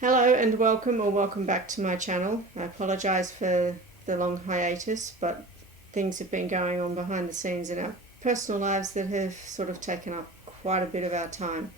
Hello and welcome back to my channel. I apologise for the long hiatus, but things have been going on behind the scenes in our personal lives that have sort of taken up quite a bit of our time.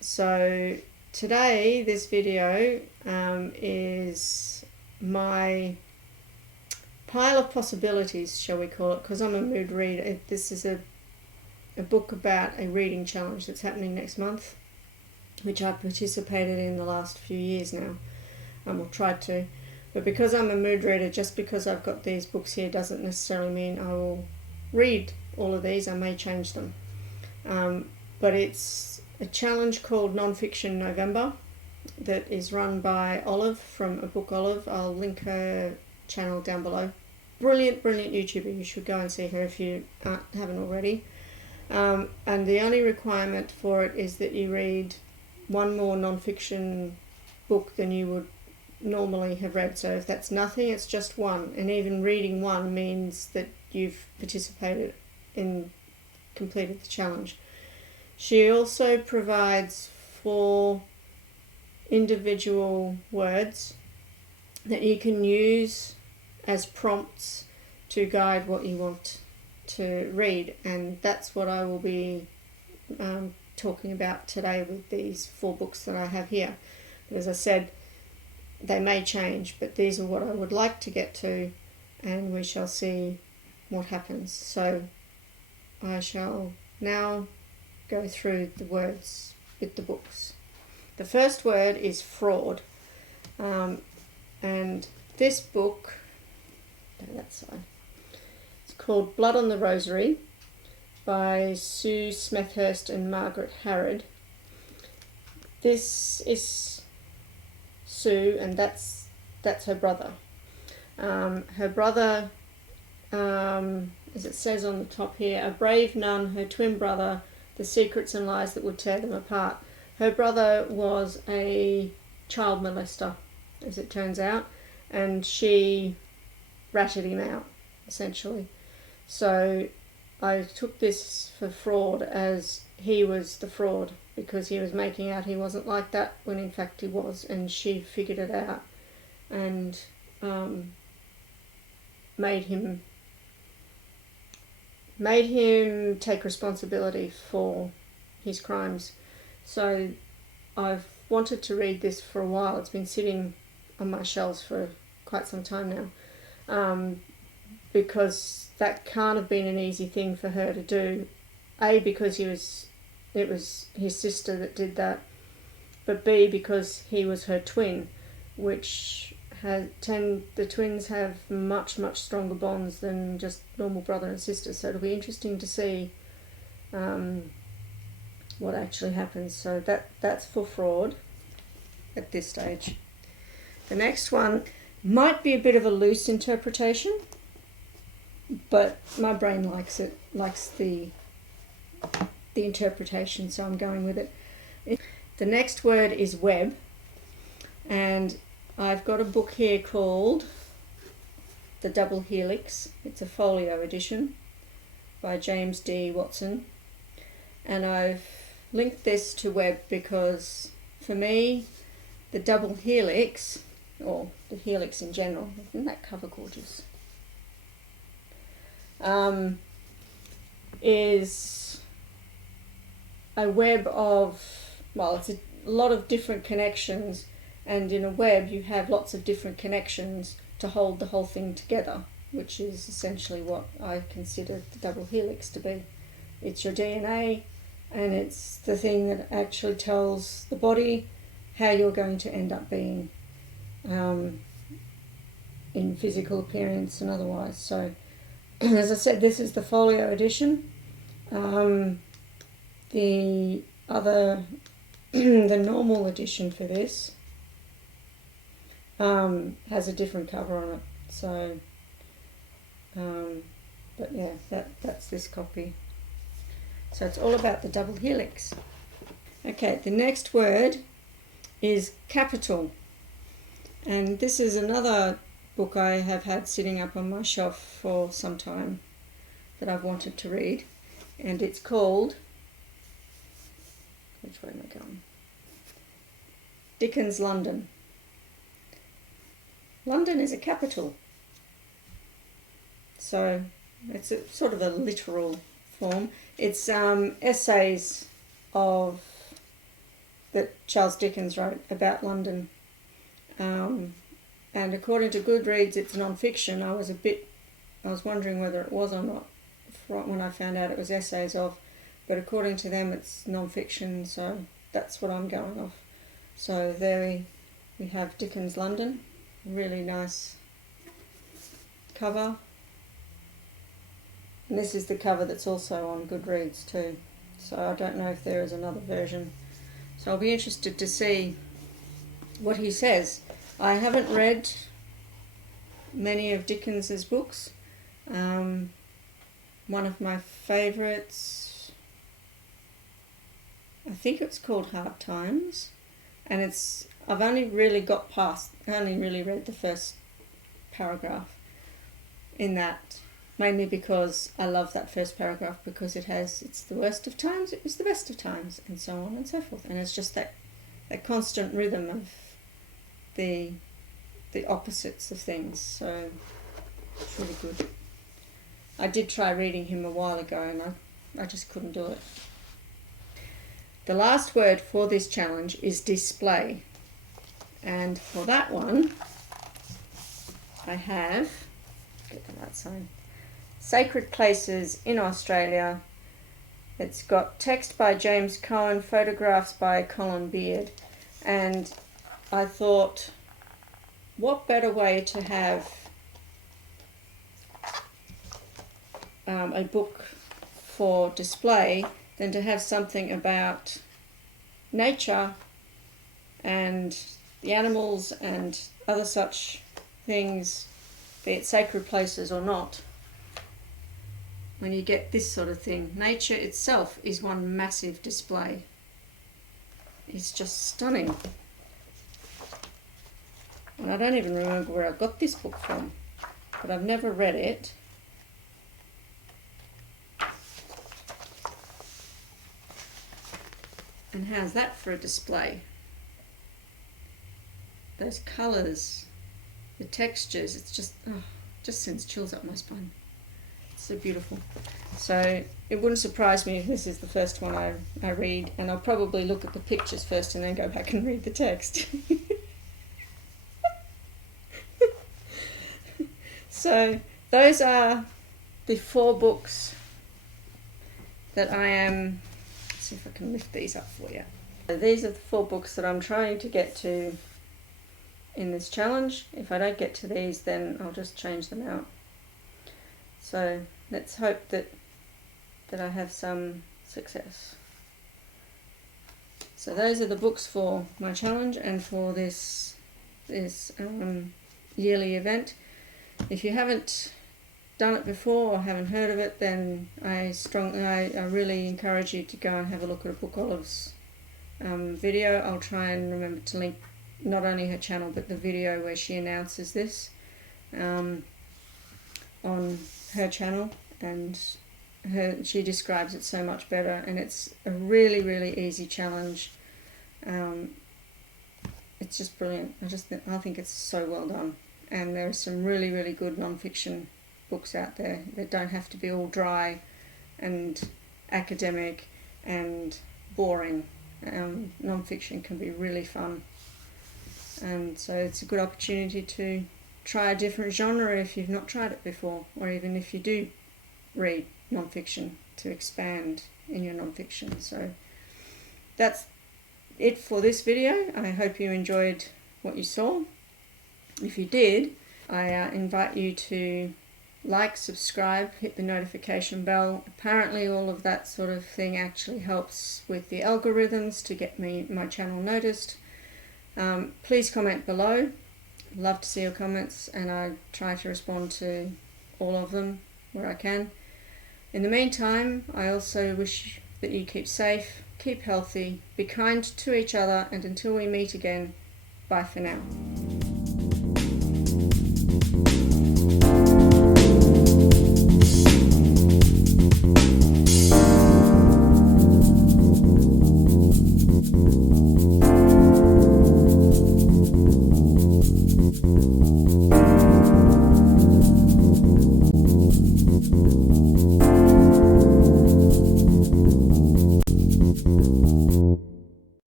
So today this video is my pile of possibilities, shall we call it, because I'm a mood reader. This is a book about a reading challenge that's happening next month, which I've participated in the last few years now, or tried to. But because I'm a mood reader, just because I've got these books here doesn't necessarily mean I will read all of these. I may change them. But it's a challenge called Non-Fiction November that is run by Olive from abookolive. I'll link her channel down below. Brilliant YouTuber. You should go and see her if you haven't already. And the only requirement for it is that you read one more non-fiction book than you would normally have read. So if that's nothing, it's just one, and even reading one means that you've participated in, completed the challenge. She also provides 4 individual words that you can use as prompts to guide what you want to read, and that's what I will be talking about today with these 4 books that I have here. But as I said, they may change, but these are what I would like to get to, and we shall see what happens. So I shall now go through the words with the books. The first word is fraud, and this book, go that side, it's called Blood on the Rosary by Sue Smethurst and Margaret Harrod. This is Sue, and that's her brother. Her brother, as it says on the top here, a brave nun, her twin brother, the secrets and lies that would tear them apart. Her brother was a child molester, as it turns out, and she ratted him out, essentially. So I took this for fraud, as he was the fraud, because he was making out he wasn't like that when in fact he was, and she figured it out and made him take responsibility for his crimes. So I've wanted to read this for a while. It's been sitting on my shelves for quite some time now, because that can't have been an easy thing for her to do. A, because it was his sister that did that, but B, because he was her twin, which the twins have much stronger bonds than just normal brother and sister. So it'll be interesting to see what actually happens. So that's for fraud at this stage. The next one might be a bit of a loose interpretation, but my brain likes the interpretation, so I'm going with it. The next word is web, and I've got a book here called The Double Helix. It's a folio edition by James D. Watson, and I've linked this to web because for me the double helix, or the helix in general, isn't that cover gorgeous, is a web of, well, it's a lot of different connections, and in a web you have lots of different connections to hold the whole thing together, which is essentially what I consider the double helix to be. It's your DNA, and it's the thing that actually tells the body how you're going to end up being in physical appearance and otherwise. So as I said, this is the folio edition. The normal edition for this has a different cover on it. So, but yeah, that's this copy. So it's all about the double helix. Okay, the next word is capital, and this is another book I have had sitting up on my shelf for some time that I've wanted to read, and it's called, which way am I going? Dickens London. London is a capital. So it's a sort of a literal form. It's essays that Charles Dickens wrote about London. And according to Goodreads, it's non-fiction. I was wondering whether it was or not when I found out it was essays of, but according to them it's non-fiction, so that's what I'm going off. So there we have Dickens London, really nice cover. And this is the cover that's also on Goodreads too, so I don't know if there is another version. So I'll be interested to see what he says. I haven't read many of Dickens's books. One of my favourites, I think it's called Hard Times, and I've only really read the first paragraph in that, mainly because I love that first paragraph, because it's the worst of times, it was the best of times, and so on and so forth, and it's just that constant rhythm of the opposites of things, so it's really good. I did try reading him a while ago and I just couldn't do it. The last word for this challenge is display, and for that one I have, get the right sign, Sacred Places in Australia. It's got text by James Cohen, photographs by Colin Beard, and I thought, what better way to have a book for display than to have something about nature and the animals and other such things, be it sacred places or not. When you get this sort of thing, nature itself is one massive display. It's just stunning. And I don't even remember where I got this book from, but I've never read it. And how's that for a display? Those colours, the textures, it's just sends chills up my spine. It's so beautiful. So it wouldn't surprise me if this is the first one I read, and I'll probably look at the pictures first and then go back and read the text. So those are the 4 books that I am, let's see if I can lift these up for you. So these are the 4 books that I'm trying to get to in this challenge. If I don't get to these, then I'll just change them out. So let's hope that I have some success. So those are the books for my challenge and for this yearly event. If you haven't done it before or haven't heard of it, then I really encourage you to go and have a look at AbookOlive's video. I'll try and remember to link not only her channel but the video where she announces this on her channel, and she describes it so much better, and it's a really, really easy challenge. It's just brilliant. I think it's so well done. And there are some really, really good non-fiction books out there that don't have to be all dry and academic and boring. Non-fiction can be really fun, and so it's a good opportunity to try a different genre if you've not tried it before, or even if you do read non-fiction, to expand in your non-fiction. So that's it for this video. I hope you enjoyed what you saw. If you did, I invite you to like, subscribe, hit the notification bell. Apparently all of that sort of thing actually helps with the algorithms to get my channel noticed. Please comment below. Love to see your comments, and I try to respond to all of them where I can. In the meantime, I also wish that you keep safe, keep healthy, be kind to each other, and until we meet again, bye for now.